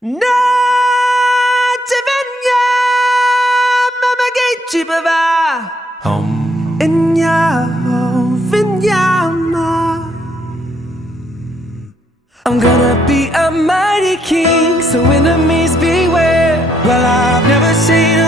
Nace venya mamagaichi bava Enya vinyama. I'm gonna be a mighty king, so enemies beware. Well, I've never seen a